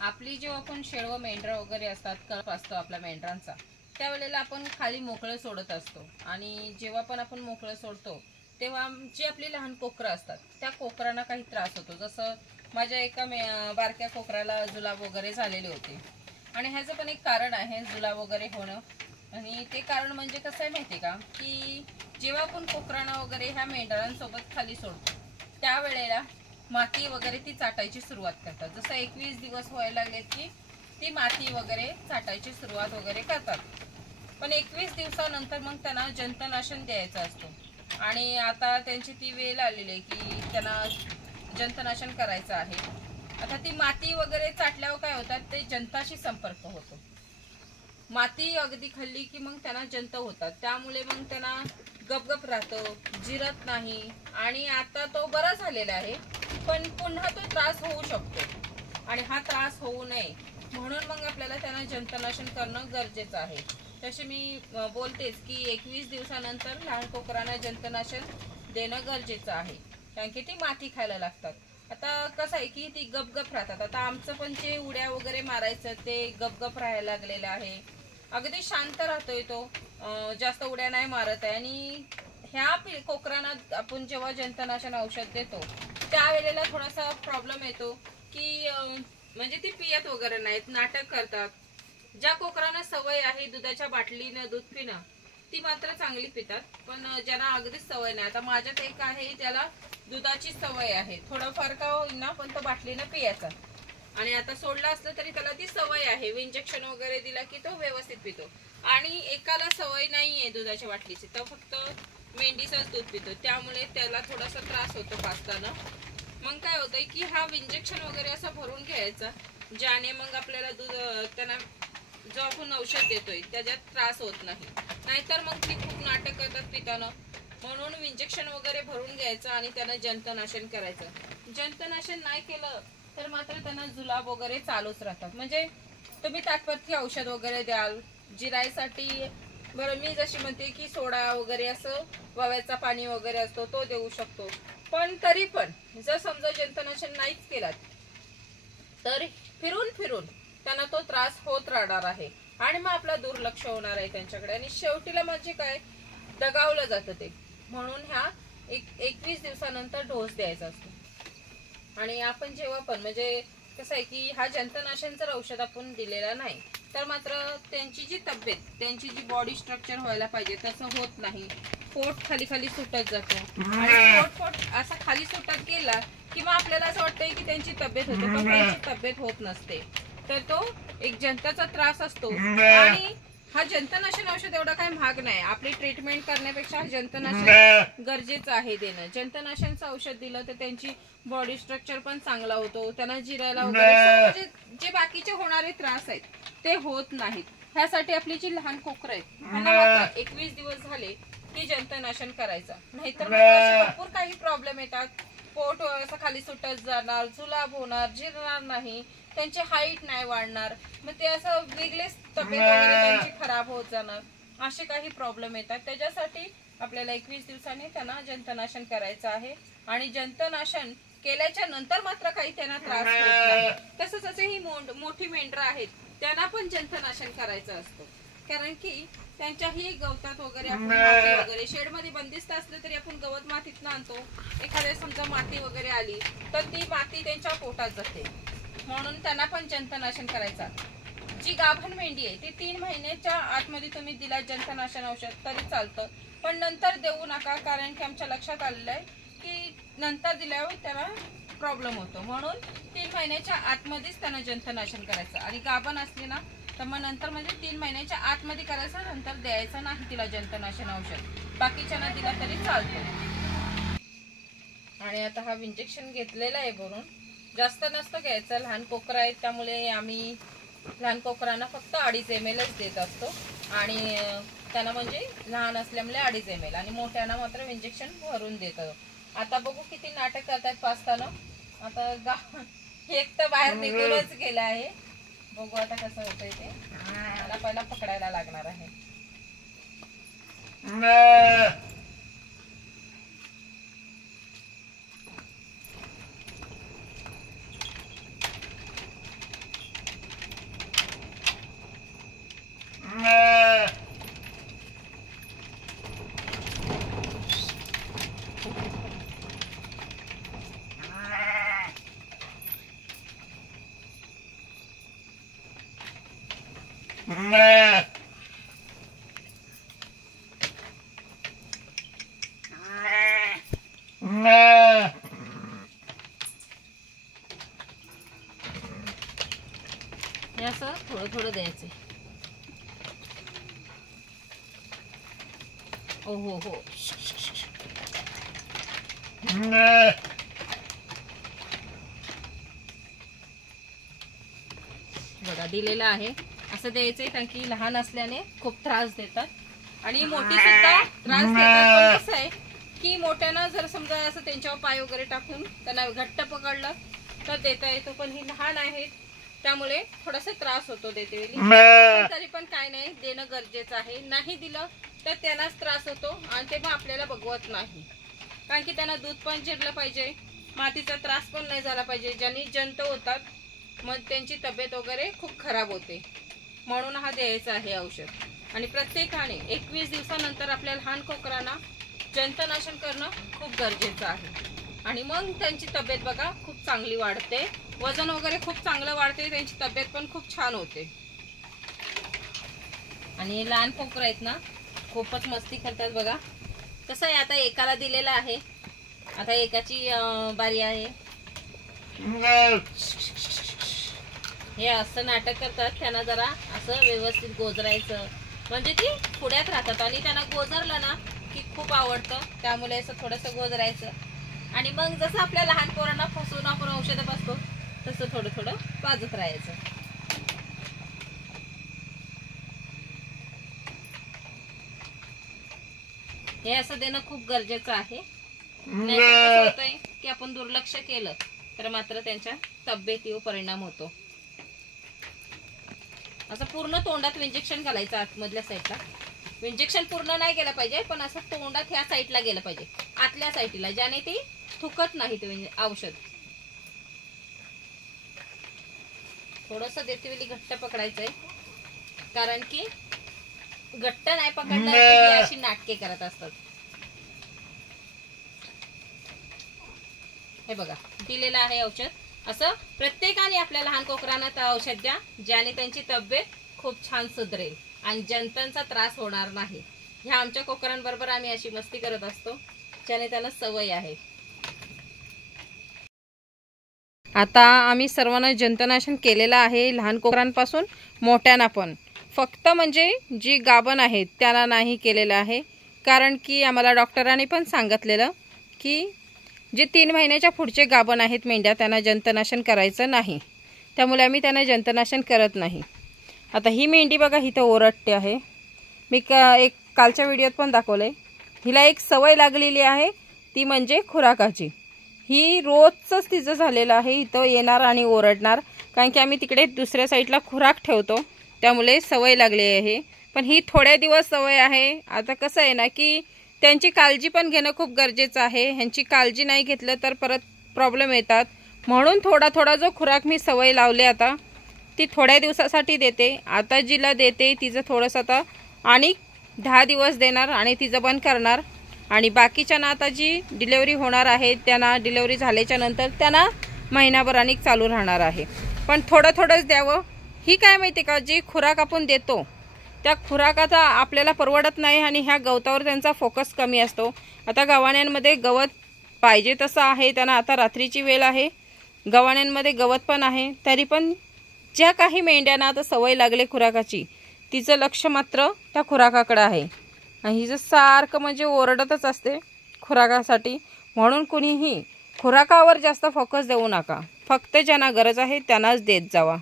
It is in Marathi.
आपली जेव्हा आपण शेळव मेंढरा वगैरे असतात, कळप असतो आपल्या मेंढरांचा, त्यावेळेला आपण खाली मोकळं सोडत असतो. आणि जेव्हा पण आपण मोकळं सोडतो तेव्हा जी आपली लहान कोकरं असतात त्या कोकरांना काही त्रास होतो. जसं माझ्या एका बारक्या कोकराला जुलाब वगैरे झालेले होते. आणि ह्याचं पण एक कारण आहे जुलाब वगैरे होणं. आणि ते कारण म्हणजे कसं आहे माहिती का, की जेव्हा आपण कोकरांना वगैरे ह्या मेंढरांसोबत खाली सोडतो त्यावेळेला माती वगैरे ती चाटायची सुरुवात करतात. जसं 21 दिवस व्हायला लागले की ती माती वगैरे चाटायची सुरुवात वगैरे करतात. पण 21 दिवसानंतर मग त्यांना जंतनाशन द्यायचं असतो. आणि आता त्यांची ती वेळ आलेली आहे की त्यांना जंतनाशन करायचं आहे. आता ती माती वगैरे चाटल्यावर काय होतात, ते जंताशी संपर्क होतो. माती अगदी खाल्ली की मग त्यांना जंत होतात. त्यामुळे मग त्यांना गपगप राहतो, जिरत नाही. आणि आता तो बरा झालेला आहे, पण पुन्हा तो त्रास होऊ शकतो. आणि हा त्रास होऊ नये म्हणून मग आपल्याला त्यांना जंतनाशन करणं गरजेचं आहे. तसे मी बोलतेच की 21 दिवसानंतर लहान कोकरांना जंतनाशन देणं गरजेचं आहे, कारण की ती माती खायला लागतात. आता कसं आहे की ती गपगप राहतात. आता आमचं पण जे उड्या वगैरे मारायचं ते गपगप राहायला लागलेलं आहे. अगदी शांत राहतोय तो, जास्त उड्या नाही मारत आहे. आणि ह्या कोकरांना आपण जेव्हा जंतनाशन औषध देतो त्यावेळेला थोडासा प्रॉब्लेम येतो की म्हणजे ती पियत वगैरे नाहीत, नाटक करतात. ज्या कोकरांना सवय आहे दुधाच्या बाटलीनं दूध पिणं ती मात्र चांगली पितात. पण ज्यांना अगदीच सवय नाही, आता माझ्यात एक आहे त्याला दुधाची सवय आहे, थोडंफार का होईना पण तो बाटलीनं पियाचा. आणि आता सोडलं असलं तरी त्याला ती सवय आहे, इंजेक्शन वगैरे दिला की तो व्यवस्थित पितो. आणि एकाला सवय नाहीये दुधाच्या बाटलीची, तर फक्त मेंढीचंच दूध पितो, त्यामुळे त्याला थोडासा त्रास होतो पाजताना. मग काय होतंय की हा इंजेक्शन वगैरे असं भरून घ्यायचा, ज्याने मग आपल्याला दूध त्यांना जो आपण औषध देतोय त्याच्यात त्रास होत नाही. नाहीतर मग ती खूप नाटक करतात पिताना. म्हणून इंजेक्शन वगैरे भरून घ्यायचं आणि त्यांना जंतनाशन करायचं. जंतनाशन नाही केलं तर मात्र त्यांना जुलाब वगैरे चालूच राहतात. म्हणजे तुम्ही तात्पुरती औषध वगैरे द्याल जिरायसाठी, बरं मी जशी म्हणते की सोडा वगैरे असं वव्याचा पाणी वगैरे असतो तो देऊ शकतो. पण तरी पण जर समजा जंतनाशन नाहीच केलात तर फिरून फिरून त्यांना तो त्रास होत राहणार आहे आणि मग आपला दुर्लक्ष होणार आहे त्यांच्याकडे. आणि शेवटीला म्हणजे काय, दगावलं जातं ते. म्हणून ह्या 21 दिवसानंतर डोस द्यायचा असतो. आणि आपण जेव्हा पण म्हणजे कसं आहे की हा जंतनाशन जर औषध आपण दिलेला नाही तर मात्र त्यांची जी तब्येत, त्यांची जी बॉडी स्ट्रक्चर व्हायला पाहिजे तसं होत नाही. पोट खाली खाली सुटत जातो आणि पोट असा खाली सुटत गेला की मग आपल्याला असं वाटतंय की त्यांची तब्येत होते, पण त्यांची तब्येत होत नसते. तर तो एक जंताचा त्रास असतो. आणि हा जंतनाशन औषध एवढा काही महाग नाही, आपली ट्रीटमेंट करण्यापेक्षा जंतनाशन गरजेचं आहे देणं. जंतनाशनचं औषध दिलं तर त्यांची बॉडी स्ट्रक्चर पण चांगला होतो, त्यांना जिरायला वगैरे म्हणजे जे बाकीचे होणारे त्रास आहेत ते होत नाहीत. ह्यासाठी आपली जी लहान कोकरं आहेत त्यांना मात्र 21 दिवस झाले की जंतनाशन करायचं. नाहीतर भरपूर काही प्रॉब्लेम येतात. पोट असं खाली सुटत जाणार, जुलाब होणार, जिरणार नाही, त्यांची हाईट नाही वाढणार, मग ते असं वेगळेच तब्येत वगैरे त्यांची खराब होत जाणार, असे काही प्रॉब्लेम येतात. त्याच्यासाठी आपल्याला 21 दिवसांनी त्यांना जंतनाशन करायचं आहे. आणि जंतनाशन केल्याच्या नंतर मात्र काही त्यांना त्रास होत नाही. तसंच असे ही मोठी मेंढरं आहेत त्यांना पण जंतनाशन करायचं असतं, कारण की त्यांच्याही गवतात वगैरे आपण माती वगैरे शेडमध्ये बंदिस्त असलं तरी आपण गवत मातीत आणतो. एखाद्या समजा माती वगैरे आली तर ती माती त्यांच्या पोटात जाते, म्हणून त्यांना पण जंतनाशन करायचं. जी गाभण मेंढी आहे ती 3 महिन्याच्या आतमध्ये तुम्ही दिला जंतनाशन औषध तरी चालतं, पण नंतर देऊ नका, कारण की आमच्या लक्षात आलेलं आहे की नंतर दिल्यावर त्याला प्रॉब्लेम होतो. म्हणून 3 महिन्याच्या आतमध्येच त्यांना जंतनाशन करायचं. आणि गाभण असली ना तर मग नंतर म्हणजे 3 महिन्याच्या आतमध्ये करायचं, नंतर द्यायचं नाही तिला जंतनाशन औषध, बाकीच्यांना दिला तरी चालतं. आणि आता हा इंजेक्शन घेतलेला आहे भरून, जास्त नसतं घ्यायचं, लहान कोकरं आहेत त्यामुळे आम्ही लहान कोकरांना फक्त 2.5 ml देत असतो. आणि त्यांना म्हणजे लहान असल्यामुळे 2.5 ml, आणि मोठ्यांना मात्र इंजेक्शन भरून देतो. आता बघू किती नाटक करतात पाचताना. आता एक तर बाहेर निघूनच गेला आहे, बघू आता कसं होतंय ते. मला पहिला पकडायला लागणार आहे. हे असं थोडं थोडं द्यायचं. ओ हो हो. बघा दिलेलं आहे असं द्यायचंय, कारण की लहान असल्याने खूप त्रास देतात आणि मोठी सुद्धा त्रास देतात. पण कसं आहे की मोठ्यानं जर समजा असं त्यांच्यावर पाय वगैरे टाकून त्यांना घट्ट पकडलं तर देता येतो, पण ही लहान आहेत त्यामुळे थोडासा त्रास होतो देते वेळी. तरी पण काय नाही, देणं गरजेचं आहे. नाही दिलं तर त्यांनाच त्रास होतो आणि ते मग आपल्याला बघवत नाही, कारण की त्यांना दूध पण जिरलं पाहिजे, मातीचा त्रास पण नाही झाला पाहिजे. ज्यांनी जंत होतात मग त्यांची तब्येत वगैरे खूप खराब होते, म्हणून हा द्यायचा आहे औषध. आणि प्रत्येकाने 21 दिवसानंतर आपल्या लहान कोकरांना जंतनाशन करणं खूप गरजेचं आहे. आणि मग त्यांची तब्येत बघा खूप चांगली वाढते, वजन वगैरे खूप चांगलं वाढते, त्यांची तब्येत पण खूप छान होते. आणि लहान कोकर आहेत ना खूपच मस्ती करतात बघा. कसं आहे आता एकाला दिलेलं आहे, आता एकाची बारी आहे. हे असं नाटक करतात, त्यांना जरा असं व्यवस्थित गोजरायचं म्हणजे ती पुढ्यात राहतात. आणि त्यांना गोजरलं ना की खूप आवडतं, त्यामुळे असं थोडंसं गोजरायचं. आणि मग जसं आपल्या लहान पोरांना फसवून आपण औषधं पाजतो तसं थोडं थोडं पाजत राहायचं. हे असं देणं खूप गरजेचं आहे. नाहीतर कसं होतंय की आपण दुर्लक्ष केलं तर मात्र त्यांच्या तब्येतीवर परिणाम होतो. असं पूर्ण तोंडात इंजेक्शन घालायचं आतमधल्या साईडला. इंजेक्शन पूर्ण नाही गेलं पाहिजे, पण असं तोंडात ह्या साईडला गेलं पाहिजे, आतल्या साईडला, ज्याने ती थुकत नाही ते औषध. थोडंसं देते वेळी घट्ट पकडायचंय, कारण की घट्ट नाही पकडलं तर अशी नाटके करत असतात. हे बघा दिलेलं आहे औषध. असं प्रत्येकाने आपल्या लहान कोकरांना औषध द्या, ज्याने त्यांची तब्येत खूप छान सुधरेल आणि जंतांचा त्रास होणार नाही. ह्या आमच्या कोकरांबरोबर आम्ही अशी मस्ती करत असतो, ज्याने त्यांना सवय आहे. आता आम्ही सर्वांना जंतनाशन केलेलं आहे, लहान कोकरांपासून मोठ्यांना पण. फक्त म्हणजे जी गाभण आहेत त्यांना नाही केलेलं आहे, कारण की आम्हाला डॉक्टरांनी पण सांगितलेलं की जे 3 महिन्याच्या पुढचे गाभण आहेत मेंढ्या त्यांना जंतनाशन करायचं नाही, त्यामुळे आम्ही त्यांना जंतनाशन करत नाही. आता ही मेंढी बघा इथं ओरडते आहे. मी एक कालच्या व्हिडिओत पण दाखवलं आहे. हिला एक सवय लागलेली आहे, ती म्हणजे खुराकाची. ही रोजच तिचं झालेलं आहे, इथं येणार आणि ओरडणार, कारण की आम्ही तिकडे दुसऱ्या साईडला खुराक ठेवतो, त्यामुळे सवय लागली आहे. पण ही थोड्या दिवस सवय आहे. आता कसं आहे ना की त्यांची काळजी पण घेणं खूप गरजेचं आहे. ह्यांची काळजी नाही घेतलं तर परत प्रॉब्लेम येतात, म्हणून थोडा थोडा जो खुराक मी सवय लावले आता ती थोड्या दिवसासाठी देते. आता जिला देते तिचं थोडंसं आता आणि 10 दिवस देणार आणि तिचं बंद करणार. आणि बाकीच्यांना आता जी डिलेवरी होणार आहे त्यांना डिलेवरी झाल्याच्या नंतर त्यांना महिनाभर आणि चालू राहणार आहे. पण थोडं थोडंच द्यावं. ही काय माहिती का, जी खुराक आपण देतो त्या खुराकाचा आपल्याला परवडत नाही आणि ह्या गवतावर त्यांचा फोकस कमी असतो. आता गव्हाण्यांमध्ये गवत पाहिजे तसं आहे त्यांना. आता रात्रीची वेळ आहे, गव्हाण्यांमध्ये गवत पण आहे, तरी पण ज्या काही मेंढ्यांना आता सवय लागली खुराकाची तिचं लक्ष मात्र त्या खुराकाकडे आहे. आणि हिचं सारखं म्हणजे ओरडतच असते खुराकासाठी. म्हणून कुणीही खुराकावर जास्त फोकस देऊ नका, फक्त ज्यांना गरज आहे त्यांनाच देत जावा.